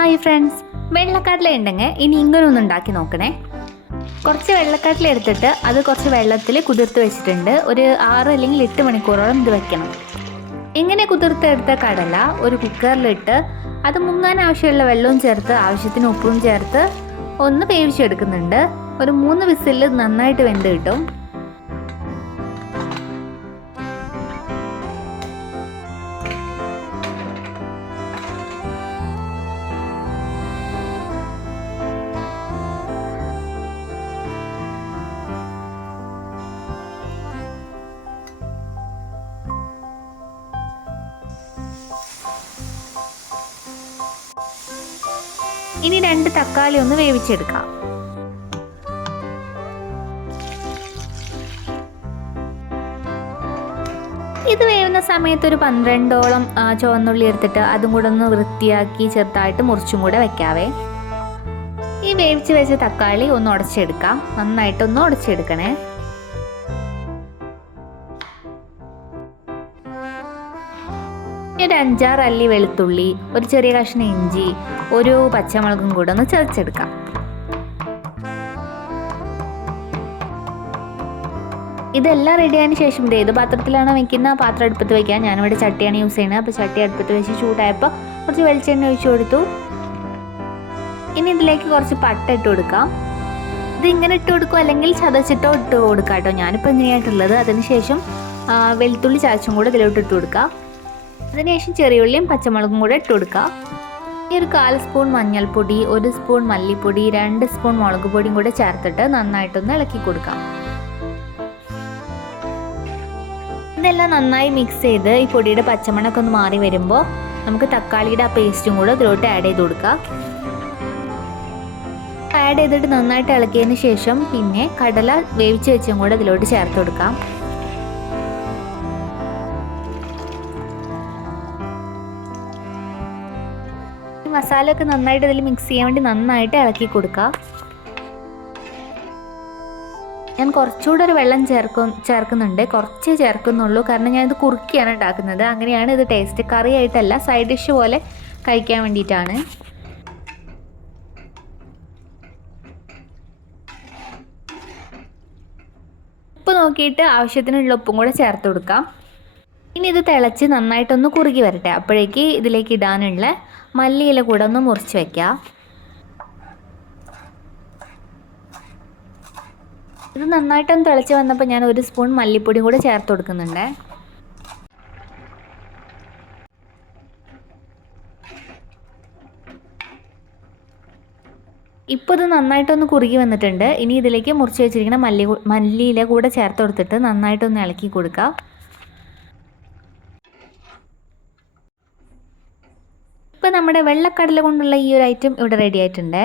Hi friends, വെള്ളക്കടല ഉണ്ടെങ്കിൽ ഇനി ഇങ്ങനെ ഒന്ന് ഉണ്ടാക്കി നോക്കണേ. കുറച്ച് വെള്ളക്കടല എടുത്തിട്ട് അത് കുറച്ച് വെള്ളത്തിൽ കുതിർത്ത് വെച്ചിട്ടുണ്ട്. ഒരു 6 അല്ലെങ്കിൽ 8 മണിക്കൂറോളം ഇത് വെക്കണം. ഇങ്ങനെ കുതിർത്തെടുത്ത കടല ഒരു കുക്കറിലിട്ട് അത് മുങ്ങാൻ ആവശ്യമുള്ള വെള്ളവും ചേർത്ത് ആവശ്യത്തിന് ഉപ്പും ചേർത്ത് ഒന്ന് വേവിച്ചെടുക്കുന്നുണ്ട്. ഒരു 3 വിസിൽ നന്നായിട്ട് വെന്ത് കിട്ടും. ഇനി 2 തക്കാളി ഒന്ന് വേവിച്ചെടുക്കാം. ഇത് വേവുന്ന സമയത്ത് ഒരു 12ഓളം ചുവന്നുള്ളി എടുത്തിട്ട് അതും കൂടെ ഒന്ന് വൃത്തിയാക്കി ചെറുതായിട്ട് മുറിച്ചും കൂടെ വെക്കാവേ. ഈ വേവിച്ച് വെച്ച തക്കാളി ഒന്ന് ഉടച്ചെടുക്കാം. നന്നായിട്ടൊന്ന് ഉടച്ചെടുക്കണേ. ഒരു 5-6 അല്ലി വെളുത്തുള്ളി, ഒരു ചെറിയ കഷ്ണം ഇഞ്ചി, ഒരു പച്ചമുളകും കൂടെ ഒന്ന് ചതച്ചെടുക്കാം. ഇതെല്ലാം റെഡിയായതിനു ശേഷം ഏത് പാത്രത്തിലാണോ വെക്കുന്ന പാത്രം അടുപ്പത്ത് വയ്ക്കാം. ഞാനിവിടെ ചട്ടിയാണ് യൂസ് ചെയ്യുന്നത്. അപ്പോൾ ചട്ടി അടുപ്പത്ത് വെച്ച് ചൂടായപ്പോൾ കുറച്ച് വെളിച്ചെണ്ണ ഒഴിച്ചു കൊടുത്തു. ഇനി ഇതിലേക്ക് കുറച്ച് പട്ട ഇട്ട് കൊടുക്കാം. ഇത് ഇങ്ങനെ ഇട്ട് കൊടുക്കും അല്ലെങ്കിൽ ചതച്ചിട്ടോ ഇട്ട് കൊടുക്കാം കേട്ടോ. ഞാനിപ്പോൾ ഇങ്ങനെയായിട്ടുള്ളത്. അതിനുശേഷം വെളുത്തുള്ളി ചതച്ചും കൂടെ ഇതിലോട്ട് ഇട്ട് കൊടുക്കാം. അതിനുശേഷം ചെറിയുള്ളിയും പച്ചമുളകും കൂടെ ഇട്ട് കൊടുക്കുക. ഈ ഒരു 1/4 സ്പൂൺ മഞ്ഞൾപ്പൊടി, 1 സ്പൂൺ മല്ലിപ്പൊടി, 2 സ്പൂൺ മുളക് പൊടിയും കൂടെ ചേർത്തിട്ട് നന്നായിട്ടൊന്ന് ഇളക്കി കൊടുക്കാം. ഇതെല്ലാം നന്നായി മിക്സ് ചെയ്ത് ഈ പൊടിയുടെ പച്ചമണമൊക്കെ ഒന്ന് മാറി വരുമ്പോൾ നമുക്ക് തക്കാളിയുടെ ആ പേസ്റ്റും കൂടെ ഇതിലോട്ട് ആഡ് ചെയ്ത് കൊടുക്കാം. ആഡ് ചെയ്തിട്ട് നന്നായിട്ട് ഇളക്കിയതിന് ശേഷം പിന്നെ കടല വേവിച്ച് വെച്ചും കൂടെ ഇതിലോട്ട് ചേർത്ത് കൊടുക്കാം. മസാല ഒക്കെ നന്നായിട്ട് ഇതിൽ മിക്സ് ചെയ്യാൻ വേണ്ടി നന്നായിട്ട് ഇളക്കി കൊടുക്കുക. ഞാൻ കുറച്ചുകൂടെ ഒരു വെള്ളം ചേർക്കുന്നുണ്ട്. കുറച്ചേ ചേർക്കുന്നുള്ളൂ, കാരണം ഞാനിത് കുറുക്കിയാണ് ഉണ്ടാക്കുന്നത്. അങ്ങനെയാണ് ഇത് ടേസ്റ്റ്. കറിയായിട്ടല്ല, സൈഡ് ഡിഷ് പോലെ കഴിക്കാൻ വേണ്ടിയിട്ടാണ്. ഉപ്പ് നോക്കിയിട്ട് ആവശ്യത്തിനുള്ള ഉപ്പും കൂടെ ചേർത്ത് കൊടുക്കാം. ഇനി ഇത് തിളച്ച് നന്നായിട്ടൊന്ന് കുറുകി വരട്ടെ. അപ്പോഴേക്ക് ഇതിലേക്ക് ഇടാനുള്ള മല്ലിയില കൂടെ ഒന്ന് മുറിച്ച് വയ്ക്കാം. ഇത് നന്നായിട്ടൊന്ന് തിളച്ച് വന്നപ്പോൾ ഞാൻ 1 സ്പൂൺ മല്ലിപ്പൊടിയും കൂടെ ചേർത്ത് കൊടുക്കുന്നുണ്ട്. ഇപ്പോൾ ഇത് നന്നായിട്ടൊന്ന് കുറുകി വന്നിട്ടുണ്ട്. ഇനി ഇതിലേക്ക് മുറിച്ച് വെച്ചിരിക്കുന്ന മല്ലിയില കൂടെ ചേർത്ത് കൊടുത്തിട്ട് നന്നായിട്ടൊന്ന് ഇളക്കി കൊടുക്കാം. ഇപ്പോൾ നമ്മുടെ വെള്ളക്കടല കൊണ്ടുള്ള ഈ ഒരു ഐറ്റം ഇവിടെ റെഡി ആയിട്ടുണ്ട്.